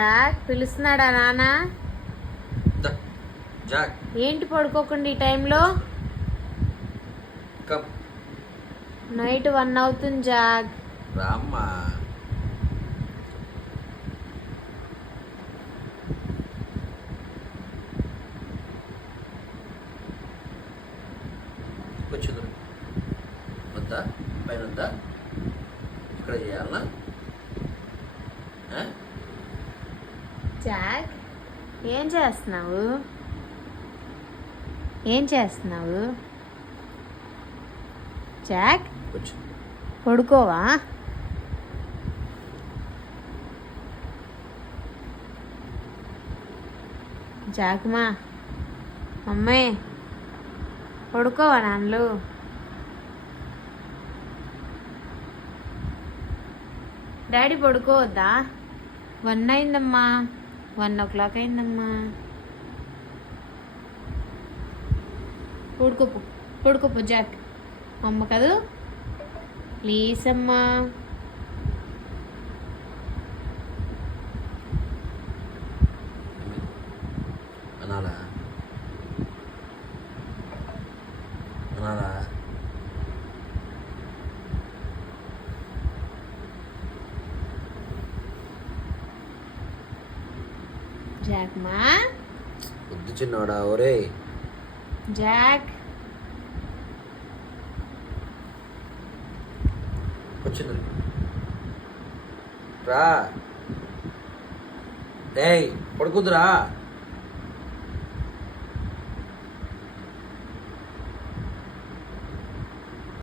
Jack పిలుస్తున్నాడా నాన్న? Jack ఏంటి పడుకోకుండా ఈ టైంలో? నైట్ 1 అవుతుంది జాక్. రామ్మా. కూర్చుంది వద్దా? పైన వద్దా? ఇక్కడ చేయాలనా? జాక్ ఏం చేస్తున్నావు? ఏం చేస్తున్నావు జాక్? పడుకోవా? జాక్మా అమ్మాయి పడుకోవా నాన్నలు? డాడీ పడుకోవద్దా? 1 అయిందమ్మా, 1 o'clock అయిందమ్మా. పడుకోపు జాక్. అమ్మ కదూ, ప్లీజ్ అమ్మా. అనాలా అనాలా? జాక్మా వద్దు చిన్నవాడా. ఒరే జాక్ వచ్చింది రా. ఏయ్ పడుకుందురా.